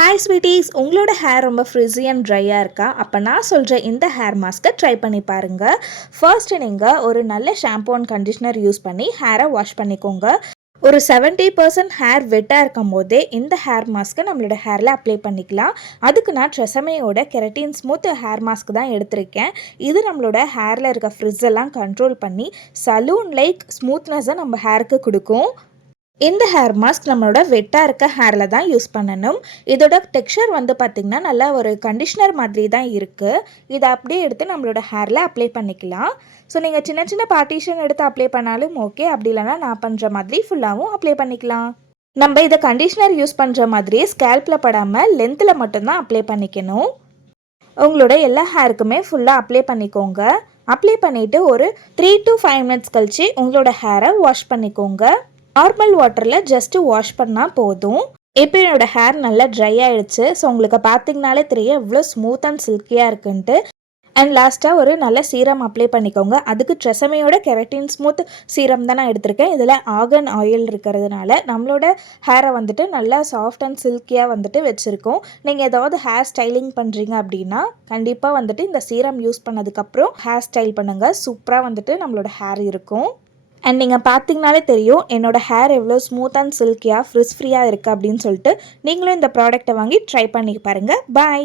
Hi sweeties, உங்களோட hair ரொம்ப frizzy and ட்ரையாக இருக்கா? அப்போ நான் சொல்கிற இந்த ஹேர் மாஸ்க்கை ட்ரை பண்ணி பாருங்கள். ஃபர்ஸ்ட்டு நீங்கள் ஒரு நல்ல ஷாம்பூ அண்ட் கண்டிஷ்னர் யூஸ் பண்ணி ஹேரை வாஷ் பண்ணிக்கோங்க. ஒரு 70% ஹேர் வெட்டாக இருக்கும் போதே இந்த ஹேர் மாஸ்க்கை நம்மளோட ஹேரில் அப்ளை பண்ணிக்கலாம். அதுக்கு நான் ட்ரெசமேயோட கெரட்டின் ஸ்மூத் ஹேர் மாஸ்க் தான் எடுத்திருக்கேன். இது நம்மளோட ஹேரில் இருக்க ஃப்ரிட்ஜ் எல்லாம் கண்ட்ரோல் பண்ணி சலூன் லைக் ஸ்மூத்னஸை நம்ம ஹேருக்கு கொடுக்கும். இந்த ஹேர் மாஸ்க் நம்மளோட வெட்டாக இருக்க ஹேரில் தான் யூஸ் பண்ணணும். இதோட டெக்ஸ்சர் வந்து பார்த்திங்கன்னா நல்லா ஒரு கண்டிஷ்னர் மாதிரி தான் இருக்குது. இதை அப்படியே எடுத்து நம்மளோட ஹேரில் அப்ளை பண்ணிக்கலாம். ஸோ நீங்கள் சின்ன சின்ன பார்ட்டிஷன் எடுத்து அப்ளை பண்ணாலும் ஓகே, அப்படி இல்லைனா நான் பண்ணுற மாதிரி ஃபுல்லாகவும் அப்ளை பண்ணிக்கலாம். நம்ம இதை கண்டிஷ்னர் யூஸ் பண்ணுற மாதிரியே ஸ்கேல்பில் படாமல் லென்த்தில் மட்டும்தான் அப்ளை பண்ணிக்கணும். உங்களோட எல்லா ஹேருக்குமே ஃபுல்லாக அப்ளை பண்ணிக்கோங்க. அப்ளை பண்ணிவிட்டு ஒரு 3 to 5 மினிட்ஸ் கழித்து உங்களோட ஹேரை வாஷ் பண்ணிக்கோங்க. நார்மல் வாட்டரில் ஜஸ்ட்டு வாஷ் பண்ணால் போதும். இப்போ என்னோட ஹேர் நல்லா ட்ரை ஆகிடுச்சு. ஸோ உங்களுக்கு பார்த்திங்கனாலே தெரியும் எவ்வளோ ஸ்மூத் அண்ட் சில்கியாக இருக்குன்ட்டு. அண்ட் லாஸ்ட்டாக ஒரு நல்ல சீரம் அப்ளை பண்ணிக்கோங்க. அதுக்கு ட்ரெசமையோட கெரட்டின் ஸ்மூத் சீரம் தான் நான் எடுத்திருக்கேன். இதில் ஆர்கன் ஆயில் இருக்கிறதுனால நம்மளோட ஹேரை வந்துட்டு நல்லா சாஃப்ட் அண்ட் சில்கியாக வந்துட்டு வச்சுருக்கோம். நீங்கள் ஏதாவது ஹேர் ஸ்டைலிங் பண்ணுறீங்க அப்படின்னா கண்டிப்பாக வந்துட்டு இந்த சீரம் யூஸ் பண்ணதுக்கப்புறம் ஹேர் ஸ்டைல் பண்ணுங்கள். சூப்பராக வந்துட்டு நம்மளோட ஹேர் இருக்கும். அண்ட் நீங்கள் பார்த்தீங்கனாலே தெரியும் என்னோடய ஹேர் எவ்வளோ ஸ்மூத் அண்ட் சில்கியாக ஃப்ரிஸ் ஃப்ரீயாக இருக்குது அப்படின்னு சொல்லிட்டு. நீங்களும் இந்த ப்ராடக்ட்டை வாங்கி ட்ரை பண்ணி பாருங்கள். பாய்.